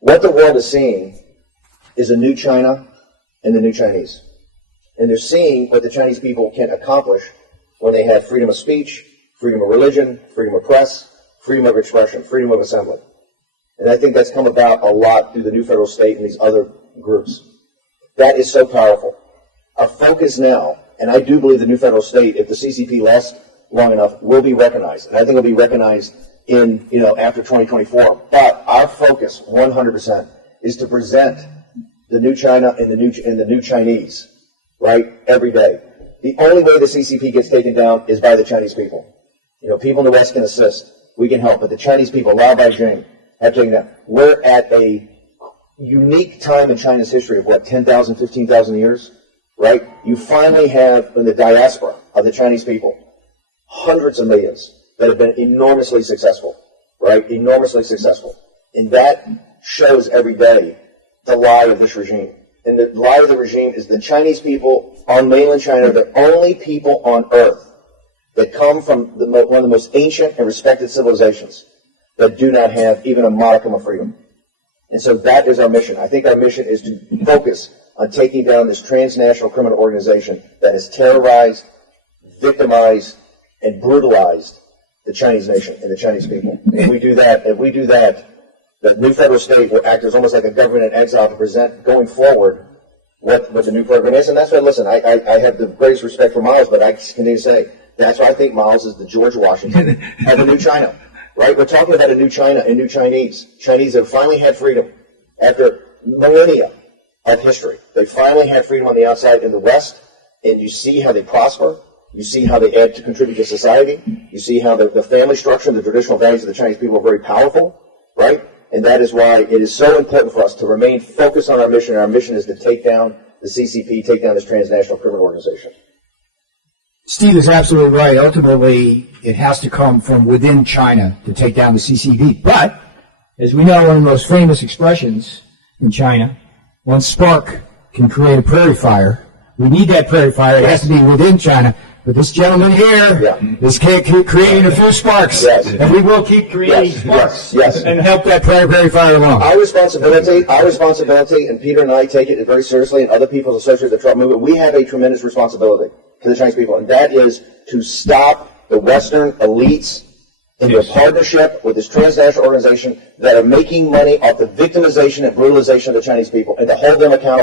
What the world is seeing is a new China and the new Chinese. And they're seeing what the Chinese people can accomplish when they have freedom of speech, freedom of religion, freedom of press, freedom of expression, freedom of assembly. And I think that's come about a lot through the new federal state and these other groups. That is so powerful. Our focus now, and I do believe the new federal state, if the CCP lasts long enough, will be recognized. And I think it'll be recognized in, after 2024. But our focus, 100%, is to present the new China and the new Chinese, right, every day. The only way the CCP gets taken down is by the Chinese people. People in the West can assist. We can help. But the Chinese people, Lao Beijing, have taken down. We're at a unique time in China's history of, 10,000, 15,000 years, right? You finally have, in the diaspora of the Chinese people, hundreds of millions that have been enormously successful, right? Enormously successful. And that shows every day the lie of this regime. And the lie of the regime is the Chinese people on mainland China are the only people on earth that come from one of the most ancient and respected civilizations that do not have even a modicum of freedom. And so that is our mission. I think our mission is to focus on taking down this transnational criminal organization that has terrorized, victimized, and brutalized the Chinese nation and the Chinese people. If we do that, the new federal state will act as almost like a government in exile to present going forward what the new program is. And that's why, listen, I have the greatest respect for Miles, but I continue to say that's why I think Miles is the George Washington of a new China. Right? We're talking about a new China and new Chinese that have finally had freedom after millennia of history. They finally had freedom on the outside in the West, and you see how they prosper. You see how they add to contribute to society. You see how the family structure and the traditional values of the Chinese people are very powerful, right? And that is why it is so important for us to remain focused on our mission. Our mission is to take down the CCP, take down this transnational criminal organization. Steve is absolutely right. Ultimately, it has to come from within China to take down the CCP. But, as we know, one of the most famous expressions in China, one spark can create a prairie fire. We need that prairie fire. It has to be within China. But this gentleman here is creating a few sparks. Yes. And we will keep creating sparks. Yes. And help that prairie fire along. Our responsibility, and Peter and I take it very seriously, and other people associated with the Trump movement, we have a tremendous responsibility to the Chinese people, and that is to stop the Western elites in their partnership with this transnational organization that are making money off the victimization and brutalization of the Chinese people, and to hold them accountable.